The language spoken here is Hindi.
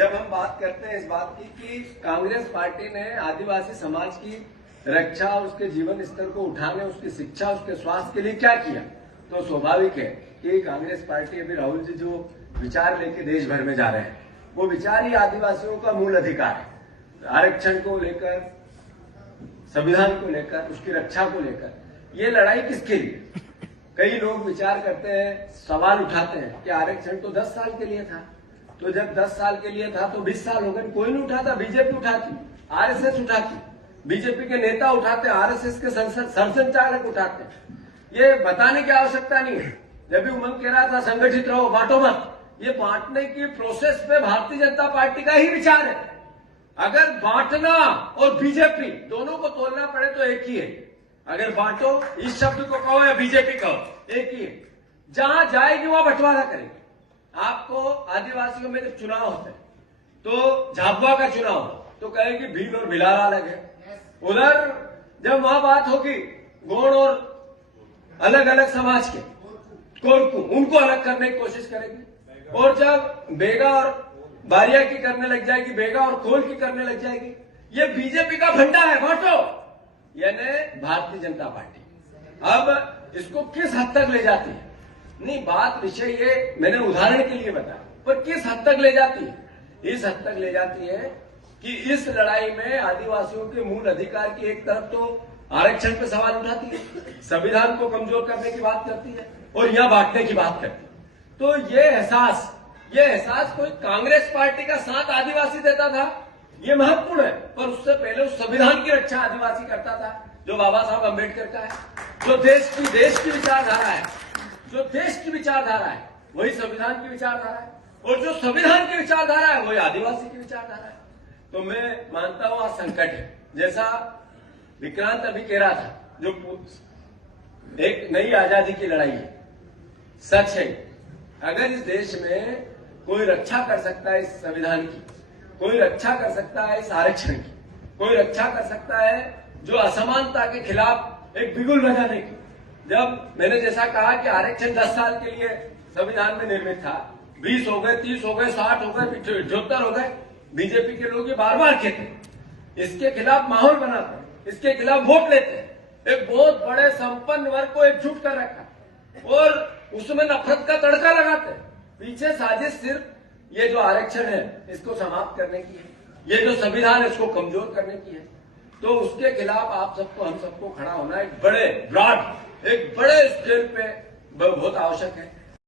जब हम बात करते हैं इस बात की कि कांग्रेस पार्टी ने आदिवासी समाज की रक्षा, उसके जीवन स्तर को उठाने, उसकी शिक्षा, उसके स्वास्थ्य के लिए क्या किया, तो स्वाभाविक है कि कांग्रेस पार्टी अभी राहुल जी जो विचार लेके देश भर में जा रहे हैं, वो विचार ही आदिवासियों का मूल अधिकार है। आरक्षण को लेकर, संविधान को लेकर, उसकी रक्षा को लेकर ये लड़ाई किसके लिए? कई लोग विचार करते हैं, सवाल उठाते हैं कि आरक्षण तो 10 साल के लिए था, तो जब 10 साल के लिए था तो 20 साल हो गए, कोई नहीं उठाता। बीजेपी उठाती, आरएसएस उठाती, बीजेपी के नेता उठाते, आरएसएस के सरसंचालक उठाते। ये बताने की आवश्यकता नहीं है। जब भी उमंग कह रहा था संगठित रहो, बांटो मत, ये बांटने की प्रोसेस पे भारतीय जनता पार्टी का ही विचार है। अगर बांटना और बीजेपी दोनों को तोलना पड़े तो एक ही है। अगर बांटो इस शब्द को कहो या बीजेपी कहो, एक ही है। जहां जाएगी वहां बंटवारा करेगी। आपको आदिवासियों में जब चुनाव होते हैं तो झाबुआ का चुनाव हो तो कहेगी भील और भिलारा अलग है। उधर जब वहां बात होगी गोंड और अलग अलग समाज के कोरकू, उनको अलग करने की कोशिश करेगी। और जब बेगा और बारिया की करने लग जाएगी, बेगा और खोल की करने लग जाएगी, ये बीजेपी का भंडा है, बांटो, यानी भारतीय जनता पार्टी। अब इसको किस हद तक ले जाती है? नहीं, बात विषय ये मैंने उदाहरण के लिए बताया, पर किस हद तक ले जाती है? इस हद तक ले जाती है कि इस लड़ाई में आदिवासियों के मूल अधिकार की एक तरफ तो आरक्षण पे सवाल उठाती है, संविधान को कमजोर करने की बात करती है और यहां बांटने की बात करती है। तो ये एहसास कोई कांग्रेस पार्टी का साथ आदिवासी देता था, ये महत्वपूर्ण है। पर उससे पहले उस संविधान की रक्षा आदिवासी करता था जो बाबा साहब अम्बेडकर का है, जो देश की विचारधारा है, जो देश की विचारधारा है वही संविधान की विचारधारा है, और जो संविधान की विचारधारा है वही आदिवासी की विचारधारा है। तो मैं मानता हूं आज संकट है, जैसा विक्रांत अभी कह रहा था, जो एक नई आजादी की लड़ाई है। सच है, अगर इस देश में कोई रक्षा कर सकता है इस संविधान की, कोई रक्षा कर सकता है इस आरक्षण की, कोई रक्षा कर सकता है जो असमानता के खिलाफ एक बिगुल बजाने की। जब मैंने जैसा कहा कि आरक्षण 10 साल के लिए संविधान में निर्मित था, 20 हो गए, 30 हो गए, 60 हो गए, 78 हो गए, बीजेपी के लोग ये बार बार कहते हैं, इसके खिलाफ माहौल बनाते हैं, इसके खिलाफ वोट लेते हैं, एक बहुत बड़े संपन्न वर्ग को एकजुट कर रखा और उसमें नफरत का तड़का लगाते हैं। पीछे साजिश सिर्फ ये जो आरक्षण है इसको समाप्त करने की है, ये जो संविधान है इसको कमजोर करने की है। तो उसके खिलाफ आप सबको, हम सबको खड़ा होना एक बड़े स्केल पे बहुत आवश्यक है।